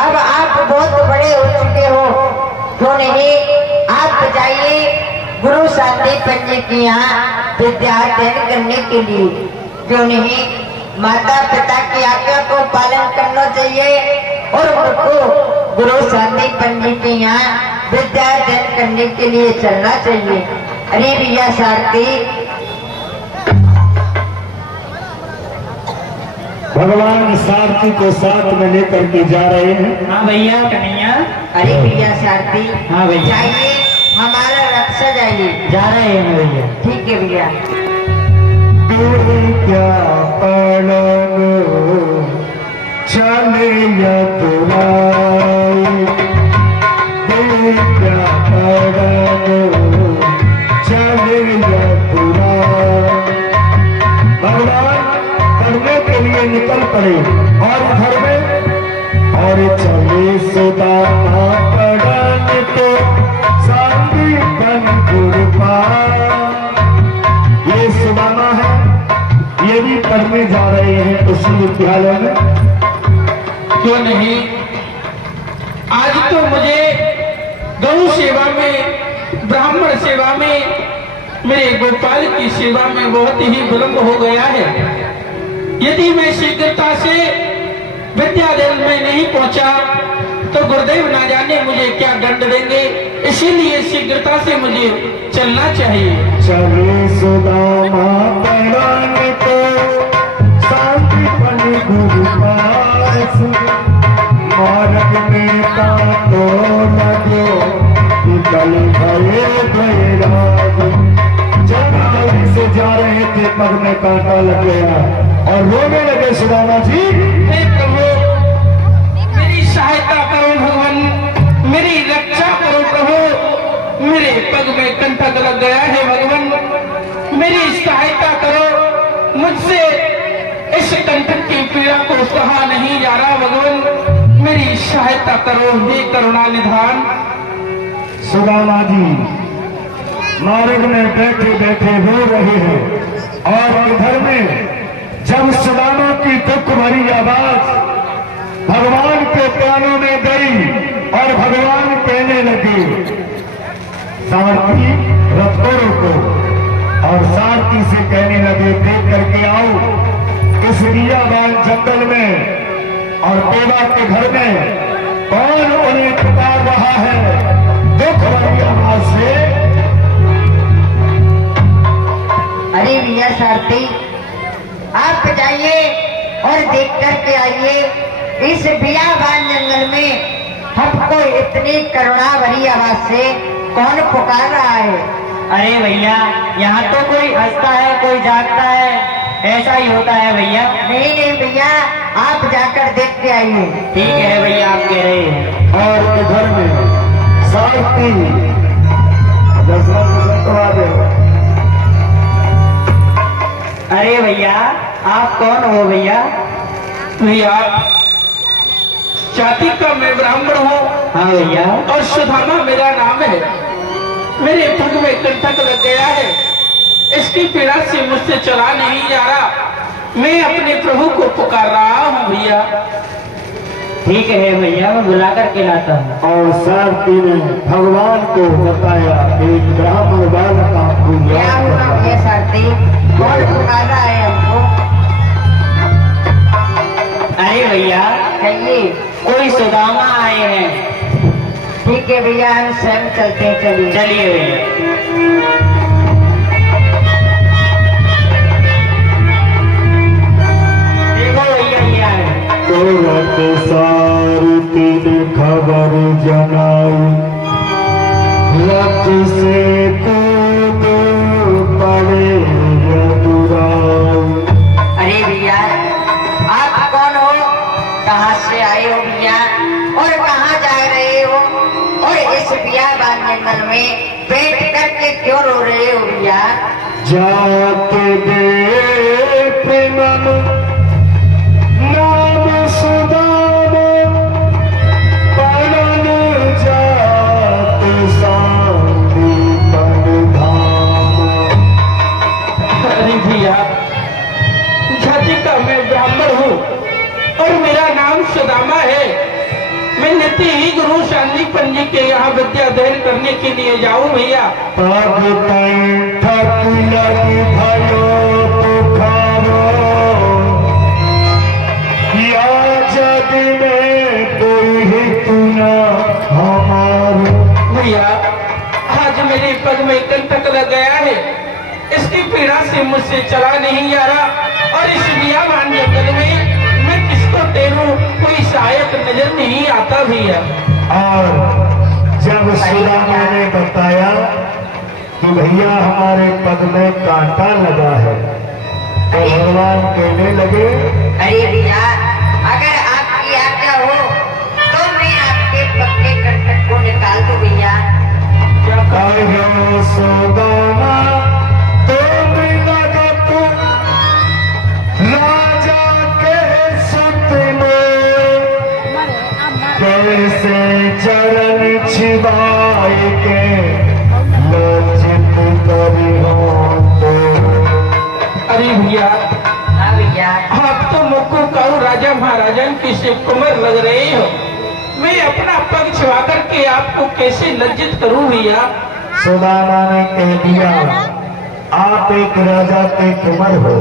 अब आप बहुत बड़े हो चुके हो, क्यों नहीं आप जाइए गुरु सांदीपन जी के यहाँ विद्या अध्ययन करने के लिए। क्यों नहीं माता पिता की आज्ञा को पालन करना चाहिए और उनको गुरु सांदीपन जी के यहाँ विद्या अध्ययन करने के लिए चलना चाहिए। अरे भैया सारथी, भगवान सारथी को साथ में लेकर के जा रहे हैं। हाँ भैया कन्हैया। अरे भैया सारथी, हाँ भैया जाइए हमारा रक्षा जाइए। जा रहे हैं भैया। ठीक है भैया। क्या पड़न चले तुराई, क्या पड़न चले तुराई। भगवान पढ़ने के लिए निकल पड़े और घर में और चले सुदामा पढ़न तो सांदीपन गुरुपा। ये सुदामा है, ये भी पढ़ने जा रहे हैं उसी विद्यालय में। क्यों नहीं, आज तो मुझे गौ सेवा में, ब्राह्मण सेवा में, मेरे गोपाल की सेवा में बहुत ही विलंब हो गया है। यदि मैं शीघ्रता से विद्यालय में नहीं पहुंचा तो गुरुदेव ना जाने मुझे क्या दंड देंगे, इसीलिए शीघ्रता से मुझे चलना चाहिए। चले सुदामा पढ़न को सांदीपन गुरुपास, मार्ग में कांटो लगो निकल गए बैराग। जब जल्दी से जा रहे थे पग में कांटा लग गया और रोने लगे सुदामा जी। हे प्रभु, मेरी सहायता करो भगवान, मेरी रक्षा करो प्रभु। मेरे पग में कंटक लग गया है भगवान, मेरी सहायता करो। मुझसे इस कंटक की पीड़ा को सहा नहीं जा रहा भगवान, मेरी सहायता करो हे करुणा निधान। सुदामा जी मार्ग में बैठे बैठे रो रहे हैं और इधर में जब सुदामा की दुख भरी आवाज भगवान के कानों में गई और भगवान कहने लगे, सारथी रथ को रोको। और सारथी से कहने लगे, देख करके आओ इस बियाबान जंगल में और देवा के घर में कौन उन्हें पुकार रहा है दुख भरी आवाज से। अरे भैया सारथी, आप जाइए और देख करके आइए इस बियाबान जंगल में हमको इतनी करुणा भरी आवाज से कौन पुकार रहा है। अरे भैया, यहाँ तो कोई हंसता है कोई जागता है, ऐसा ही होता है भैया। नहीं नहीं भैया, आप जाकर देख के आइए। ठीक है भैया, आप कह रहे हैं। और इधर में सारथी दशरथ दे। अरे भैया, आप कौन हो भैया? भैया जाति का मैं ब्राह्मण हूँ। हाँ भैया। और सुदामा मेरा नाम है। मेरे पग में कंटक लग गया है, इसकी पीड़ा से मुझसे चला नहीं जा रहा। मैं अपने प्रभु को पुकार रहा हूँ भैया। ठीक है भैया, मैं बुला कर के लाता हूँ। और सारथी ने भगवान को बताया, एक ब्राह्मण बालक आपको क्या हुआ भैया सारथी, कौन पुकार रहा है हमको? अरे भैया, कहिए। कोई सुदामा आए हैं। ठीक है भैया, हम स्वयं चलते हैं। चलिए चलिए भैया। देखो भैया, ये आए। तुरंत सारथी ने खबर जनाई, रथ से कूद पड़े यदुराई। अरे भैया, आप कौन हो, कहाँ से आए हो भैया, और कहाँ जा रहे हो, और इस बियाबान जंगल में बैठ करके क्यों रो रहे हो भैया? जाते देख मन नाम सुदामा, पढ़न जात सांदीपन धाम। अरे भैया, जाति का मैं ब्राह्मण हूँ और मेरा नाम सुदामा है। जाते ही गुरु शांतिपन जी के यहाँ विद्या अध्ययन करने के लिए जाऊं भैया। पग ठक लगी भयो पुकारो, या जग में कोई ही तुना हमारो। भैया आज मेरे पग में कंटक लग गया है, इसकी पीड़ा से मुझसे चला नहीं जा रहा, और इस बियाबान जंगल में मैं किसको टेरूं, कोई सहायक नजर नहीं आता भैया। और जब सुदामा ने बताया कि भैया हमारे पग में कांटा लगा है, तो भगवान कहने लगे, अरे भैया अगर आपकी आज्ञा हो तो मैं आपके पग के कंटक को निकाल दूं भैया। कहो सुदामा तो मिलत राजा के सुत में, कैसे चरण छिपाए के लज्जित करी हो तो। अरे भैया हाँ भैया, आप तो मुझको कहो राजा महाराजन की शिव कुमार लग रहे हो, मैं अपना पग छिपा करके आपको कैसे लज्जित करूं भैया। सुदामा ने कह दिया, आप एक राजा के कुंवर हो,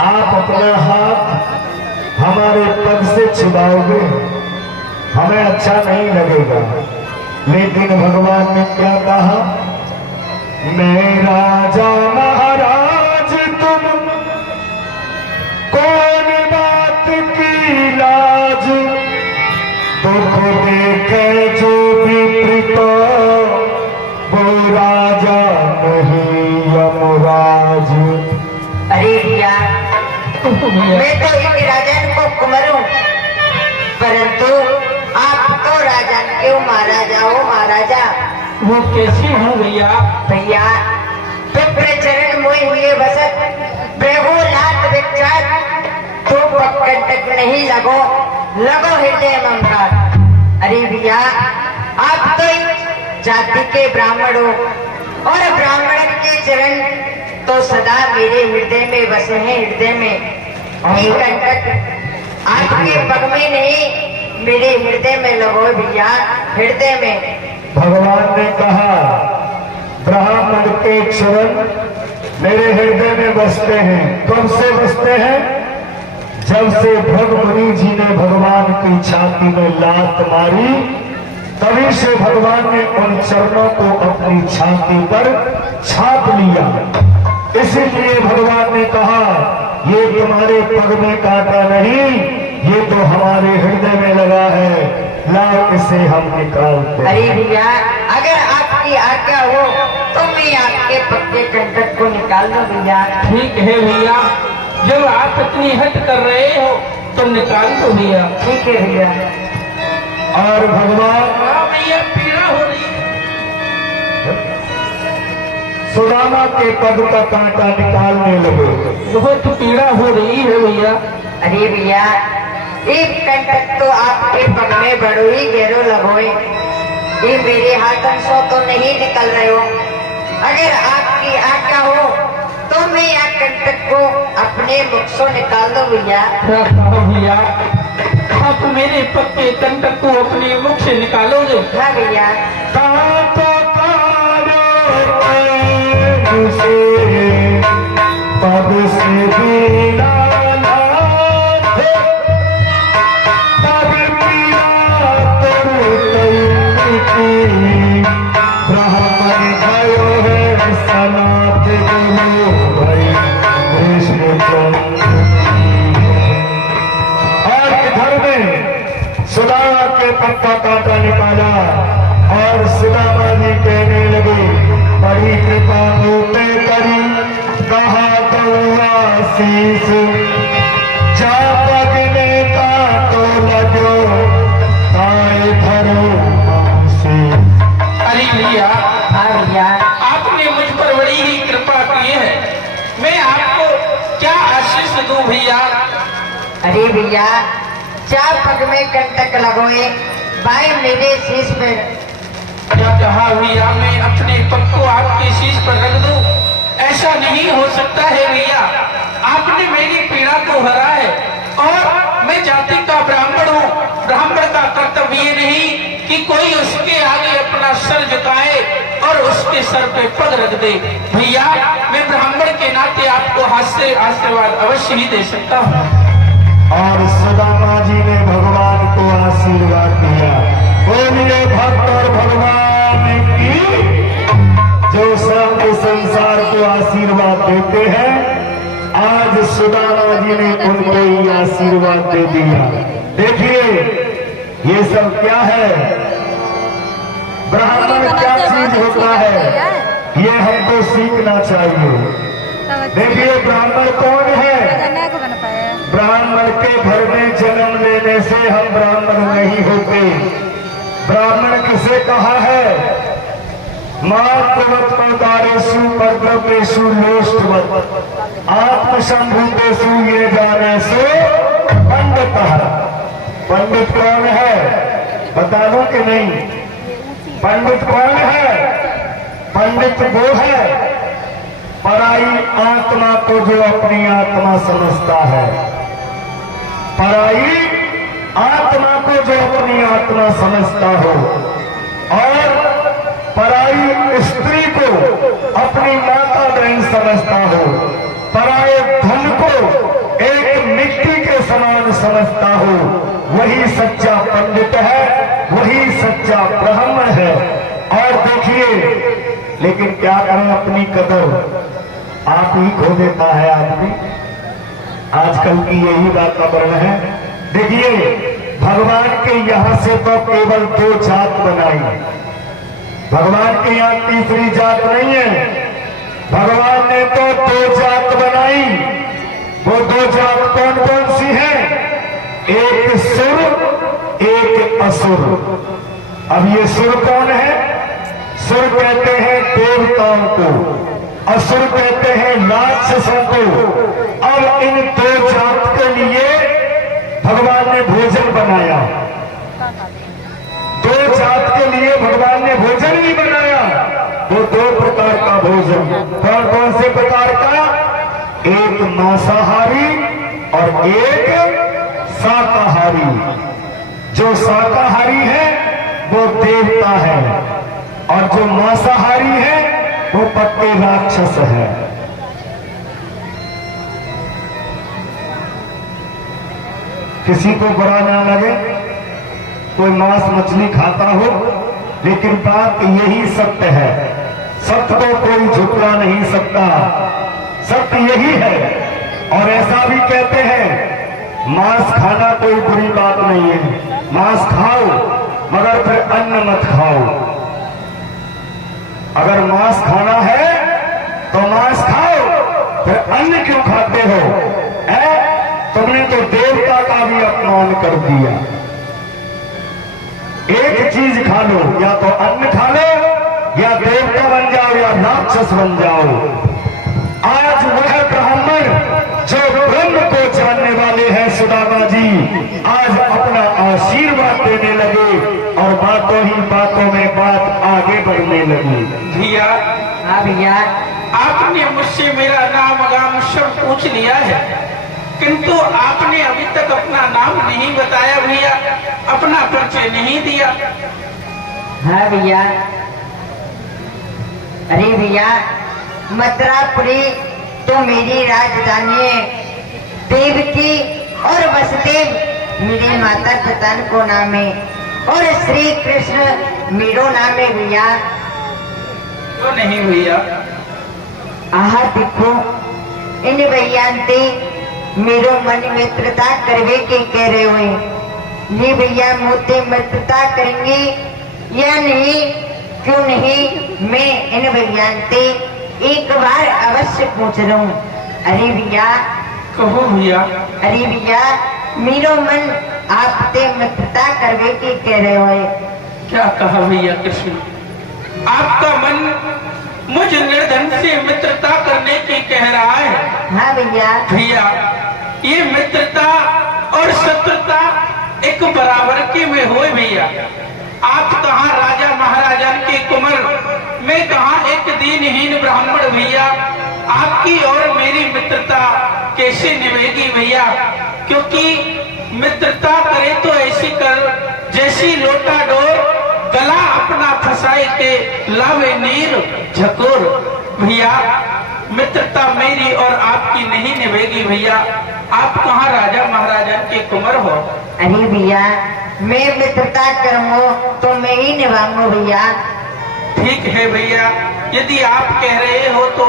आप अपना हाथ हमारे पग से छिपाओगे, हमें अच्छा नहीं लगेगा। लेकिन भगवान ने क्या कहा, मैं राजा महाराज तुम कौन बात की लाज, दुख देखे जो विपरीत वो राजा नहीं यमराज। अरे भैया मैं तो एक राजन को कुंवर हूं, परंतु आप तो राजन क्यों महाराजा हो महाराजा। वो कैसे हूँ भैया। भैया पिपरे चरण मोह हुए बसत, प्रभु लात विख्यात तो कंटक नहीं लगो लगो हृदय ममकार। अरे भैया आप तो जाति के ब्राह्मण हो, और ब्राह्मण के चरण तो सदा मेरे हृदय में बसे हैं, हृदय में। ये कंटक आपके पग में नहीं मेरे हृदय में लगो भैया, हृदय में। भगवान ने कहा, ब्राह्मण के चरण मेरे हृदय में बसते हैं। कब से बसते हैं? जब से भगमुनि जी ने भगवान की छाती में लात मारी, तभी से भगवान ने उन चरणों को अपनी छाती पर छाप लिया। इसीलिए भगवान ने कहा, ये तुम्हारे पग में कांटा नहीं, ये तो हमारे हृदय में लगा है, लाओ इसे हम निकालते। अरे भैया अगर आपकी आज्ञा हो तो मैं आपके पग के कंटक को निकाल दूं भैया। ठीक है भैया, जब आप इतनी हट कर रहे हो तो निकाल दो भैया। ठीक है भैया। और भगवान हाँ भैया पीड़ा हो रही है। सुदामा के पग का कांटा निकालने लगे। बहुत पीड़ा हो रही है भैया। अरे भैया एक कंटक तो आपके पग में बड़ो ही गहरो लगोए, ये मेरे हाथन से तो नहीं निकल रहे हो। अगर आपकी आज्ञा हो तो मैं यह कंटक को अपने मुख से निकाल दूं भैया। क्या कहा भैया, आप मेरे पग के कंटक को अपने मुख से निकालोगे? हाँ भैया। पग से ब्राह्मण भयो है सनात गुरु भाई कृष्ण और इधर में सुदामा के पग का कांटा निकाला, और सुदामा जी कहने लगे, बड़ी कृपा पे करी, कहा गौआ शीस जा पगने का तो लगो ताए धरो से। अरे भैया, हाँ भैया। आपने मुझ पर बड़ी ही कृपा की है, मैं आपको क्या आशीष दूं भैया? अरे भैया चार पग में कंटक लगोए, भाई मेरे शीश पे। क्या कहा भैया, मैं अपने पग को आपके शीश पर रख दूं? ऐसा नहीं हो सकता है भैया, आपने मेरी पीड़ा को हरा है, और मैं जाति का ब्राह्मण हूँ, ब्राह्मण का कर्तव्य ये नहीं कि कोई उसके आगे अपना सर झुकाए और उसके सर पे पग रख दे। भैया मैं ब्राह्मण के नाते आपको आशीर्वाद अवश्य ही दे सकता हूँ। और सुदामा जी ने भगवान को आशीर्वाद दिया। बोलिए भक्त और भगवान की, जो सब संसार को आशीर्वाद देते हैं, आज सुदामा जी ने उनको ही आशीर्वाद दे दिया। देखिए ये सब क्या है, ब्राह्मण क्या चीज होता है, ये हमको सीखना चाहिए। देखिए ब्राह्मण कौन है? ब्राह्मण के घर में जन्म लेने से हम ब्राह्मण नहीं होते। ब्राह्मण किसे कहा है? मातृवत्पदारेषु परद्रव्येषु लोष्टवत् आत्मसंभूतेषु ये जाने से पंडितः। पंडित कौन है बता दो कि नहीं? पंडित कौन है? पंडित वो है पराई आत्मा को जो अपनी आत्मा समझता है। पराई आत्मा को जो अपनी आत्मा समझता हो और पराई स्त्री को अपनी माता बहन समझता हो, पराये धन को एक मिट्टी के समान समझता हो, वही सच्चा पंडित है, वही सच्चा ब्राह्मण है। और देखिए लेकिन क्या करें, अपनी कदर आप ही खो देता है आदमी। आजकल की यही वातावरण है। देखिए भगवान के यहाँ से तो केवल 2 जात बनाई, भगवान के यहाँ तीसरी जात नहीं है। भगवान ने तो 2 जात बनाई। वो 2 जात कौन कौन सी है? एक सुर एक असुर। अब ये सुर कौन है? सुर कहते हैं देवताओं को, असुर कहते हैं राक्षसों को। अब इन 2 जात के लिए भगवान ने भोजन बनाया। 2 जात के लिए भगवान ने भोजन भी बनाया। वो 2 प्रकार का भोजन। कौन कौन से प्रकार का? एक मांसाहारी और एक शाकाहारी। जो शाकाहारी है वो देवता है और जो मांसाहारी है वो पक्के राक्षस है। किसी को बुरा ना लगे, कोई मांस मछली खाता हो, लेकिन बात यही सत्य है। सत्य को कोई झुकला नहीं सकता, सत्य यही है। और ऐसा भी कहते हैं मांस खाना कोई बुरी बात नहीं है, मांस खाओ मगर फिर अन्न मत खाओ। अगर मांस खाना है तो मांस खाओ, फिर अन्न क्यों खाते हो? तुमने तो देवता का भी अपमान कर दिया। एक चीज खा लो, या तो अन्न खा लो या देवता बन जाओ या राक्षस बन जाओ। आज वह ब्राह्मण जो ब्रह्म को जानने वाले हैं सुदामा जी, आज अपना आशीर्वाद देने लगे और बातों ही बातों में बात आगे बढ़ने लगी। भैया हाँ भैया, आपने मुझसे मेरा नाम गाम सब पूछ लिया है, किंतु आपने अभी तक अपना नाम नहीं बताया भैया, अपना परिचय नहीं दिया। हाँ भैया। अरे भैया, मथुरापुरी तो मेरी राजधानी है। देवकी और वसुदेव मेरे माता पिता को नाम है और श्री कृष्ण मेरो नाम है भैया। तो नहीं भैया। आहा देखो इन भैयांते मेरो मन मित्रता करवे के कह रहे हुए। ये भैया मोते मित्रता करेंगे या नहीं? क्यों नहीं, मैं इन भैयांते एक बार अवश्य पूछ रहा हूँ। अरे भैया। कहो भैया। अरे भैया, मेरो मन आपसे मित्रता करवे के कह रहे हो। क्या कहा भैया कृष्ण? आपका मन मुझ निर्धन से मित्रता करने की कह रहा है? हाँ भैया। भैया ये मित्रता और शत्रुता एक बराबर के में हो भैया। आप कहाँ राजा महाराजा के कुंवर, मैं कहाँ एक दीनहीन ब्राह्मण भैया। आपकी और मेरी मित्रता कैसे निभेगी भैया? क्योंकि मित्रता करे तो ऐसी कर जैसी लोटा डोर आपना फसाए के लावे नीर झकोर। भैया मित्रता मेरी और आपकी नहीं निभेगी भैया। आप कहाँ राजा महाराजा के कुंवर हो। अरे भैया मैं मित्रता करूँगा तो मैं ही निभाऊंगा भैया। ठीक है भैया, यदि आप कह रहे हो तो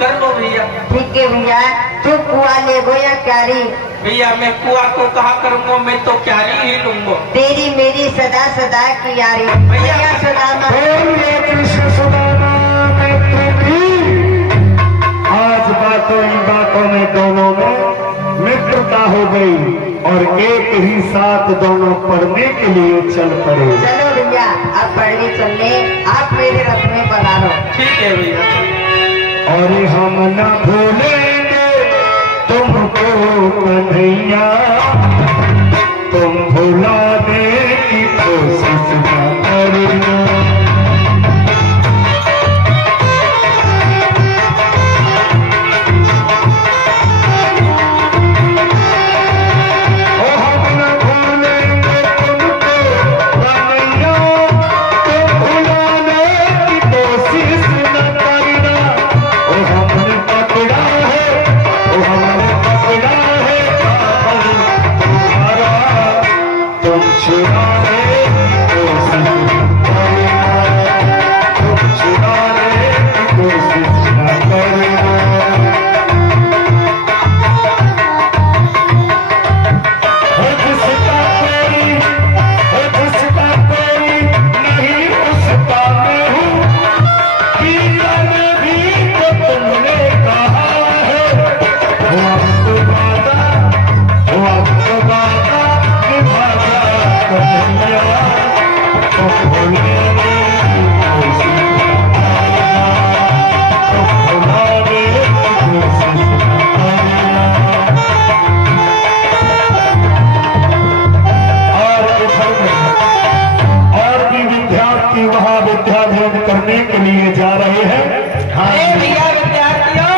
कर लो भैया। ठीक है भैया, तू कुआ ले गो या क्यारी? भैया मैं कुआ को कहा करूँगा, मैं तो क्यारी ही लूंगा। तेरी मेरी सदा सदा की यारी। भैया सुदामा बोलिए कृष्ण सुदामा मित्र की। आज बातों ही बातों में दोनों में मित्रता हो गई और एक ही साथ दोनों पढ़ने के लिए चल पड़े। चलो भैया अब पढ़ने चलने, आप मेरे रथ में पधारो। ठीक है भैया। और हम न भूलेंगे तुमको कन्हैया, तुम भुलाने की कोशिश न करना। ओ हम न भूलेंगे तुमको कन्हैया, तुम भुलाने की कोशिश न करना। ओ हमने पकड़ा है, ओ हमने पकड़ा है पागल तुम्हारा, तुम छुड़ाने की कोशिश न करना, तुम छुड़ाने की कोशिश न करना। हो जिसका कोई, हो जिसका कोई नहीं उसका मैं हूँ। गीता में भी तो तुमने कहा है, हुआ तो वादा निभाया कन्हैया, तो भूलने की कोशिश न करना, तो भुलाने की कोशिश न करना। और इधर में और भी विद्यार्थी वहाँ विद्याध्ययन करने के लिए जा रहे हैं। हाँ अरे भैया विद्यार्थियों,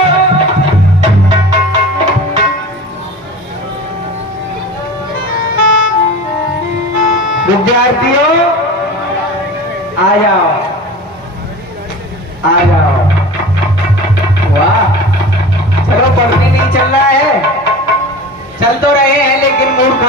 विद्यार्थियों आ जाओ, आ जाओ। वाह, चलो पढ़ने नहीं चल रहा है, चल तो रहे हैं लेकिन मूर्ख